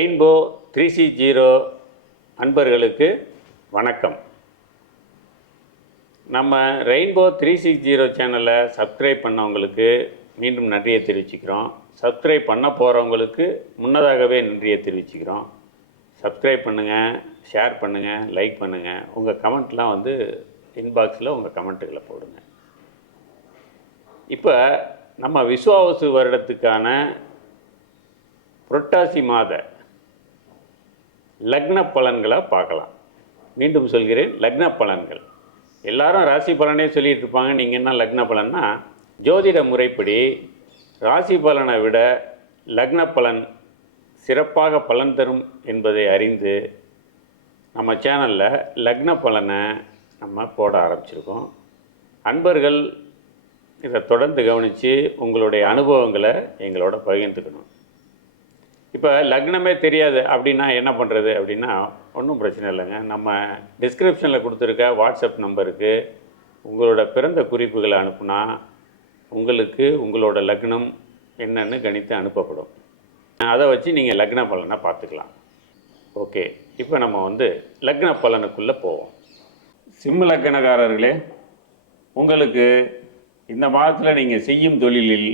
Rainbow 360 அன்பர்களுக்கு வணக்கம். நம்ம ரெயின்போ 360 சேனலை சப்ஸ்கிரைப் பண்ணவங்களுக்கு மீண்டும் நன்றியை தெரிவிச்சுக்கிறோம். சப்ஸ்கிரைப் பண்ண போகிறவங்களுக்கு முன்னதாகவே நன்றியை தெரிவிச்சுக்கிறோம். சப்ஸ்கிரைப் பண்ணுங்கள், ஷேர் பண்ணுங்கள், லைக் பண்ணுங்கள். உங்கள் கமெண்ட்லாம் இன்பாக்ஸில் உங்கள் கமெண்ட்டுகளை போடுங்க. இப்போ நம்ம விஸ்வாவசு வருடத்துக்கான புரட்டாசி மாத லக்ன பலன்களை பார்க்கலாம். மீண்டும் சொல்கிறேன், லக்ன பலன்கள். எல்லாரும் ராசி பலனே சொல்லிகிட்டு இருப்பாங்க. நீங்கள் என்ன லக்ன பலன்னா, ஜோதிட முறைப்படி ராசி பலனை விட லக்ன பலன் சிறப்பாக பலன் தரும் என்பதை அறிந்து நம்ம சேனலில் லக்ன பலனை நம்ம போட ஆரம்பிச்சிருக்கோம். அன்பர்கள் இதை தொடர்ந்து கவனித்து உங்களுடைய அனுபவங்களை எங்களோட பகிர்ந்துக்கணும். இப்போ லக்னமே தெரியாது அப்படின்னா என்ன பண்ணுறது அப்படின்னா, ஒன்றும் பிரச்சனை இல்லைங்க. நம்ம டிஸ்கிரிப்ஷனில் கொடுத்துருக்க வாட்ஸ்அப் நம்பருக்கு உங்களோட பிறந்த குறிப்புகளை அனுப்புனா உங்களுக்கு உங்களோட லக்னம் என்னன்னு கணித்து அனுப்பப்படும். அதை வச்சு நீங்கள் லக்ன பலனை பார்த்துக்கலாம். ஓகே, இப்போ நம்ம லக்ன பலனுக்குள்ளே போவோம். சிம்ம லக்னக்காரர்களே, உங்களுக்கு இந்த மாதத்தில் நீங்கள் செய்யும் தொழிலில்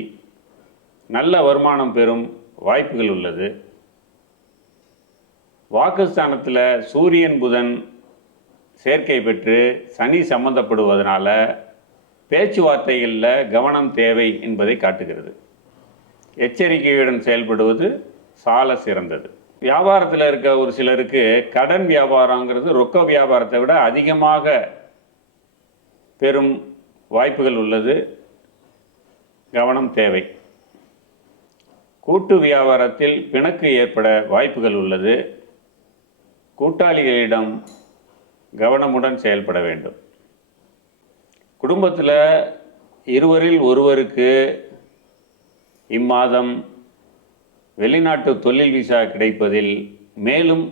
நல்ல வருமானம் பெறும் வாய்ப்புகள் உள்ளது. வாக்குஸ்தானத்தில் சூரியன் புதன் சேர்க்கை பெற்று சனி சம்பந்தப்படுவதனால பேச்சுவார்த்தைகளில் கவனம் தேவை என்பதை காட்டுகிறது. எச்சரிக்கையுடன் செயல்படுவது சால சிறந்தது. வியாபாரத்தில் இருக்க ஒரு சிலருக்கு கடன் வியாபாரங்கிறது ரொக்க வியாபாரத்தை விட அதிகமாக பெறும் வாய்ப்புகள் உள்ளது. கவனம் தேவை. கூட்டு வியாபாரத்தில் பிணக்கு ஏற்பட வாய்ப்புகள் உள்ளது. கூட்டாளிகளிடம் கவனமுடன் செயல்பட வேண்டும். குடும்பத்தில் இருவரில் ஒருவருக்கு இம்மாதம் வெளிநாட்டு தொழில் விசா கிடைப்பதில் மேலும்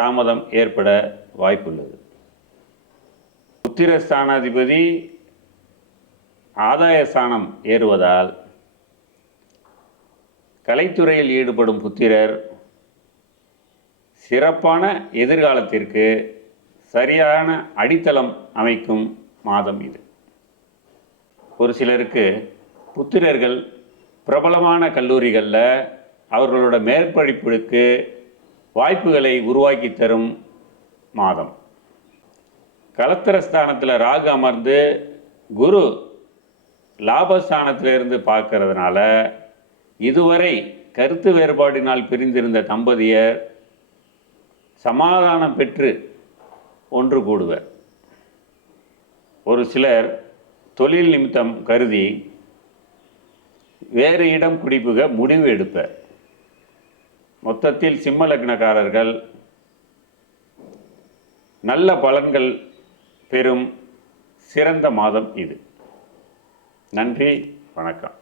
தாமதம் ஏற்பட வாய்ப்புள்ளது. புத்திரஸ்தானாதிபதி ஆதாய ஸ்தானம் ஏறுவதால் கலைத்துறையில் ஈடுபடும் புத்திரர் சிறப்பான எதிர்காலத்திற்கு சரியான அடித்தளம் அமைக்கும் மாதம் இது. ஒரு சிலருக்கு புத்திரர்கள் பிரபலமான கல்லூரிகளில் அவர்களோட மேற்படிப்புக்கு வாய்ப்புகளை உருவாக்கி தரும் மாதம். கலத்திரஸ்தானத்தில் ராகு அமர்ந்து குரு லாபஸ்தானத்திலிருந்து பார்க்கறதுனால இதுவரை கருத்து வேறுபாடினால் பிரிந்திருந்த தம்பதியர் சமாதானம் பெற்று ஒன்று கூடுவர். ஒரு சிலர் தொழில் நிமித்தம் கருதி வேறு இடம் குடிபுக முடிவு எடுப்பர். மொத்தத்தில் சிம்ம லக்னக்காரர்கள் நல்ல பலன்கள் பெறும் சிறந்த மாதம் இது. நன்றி, வணக்கம்.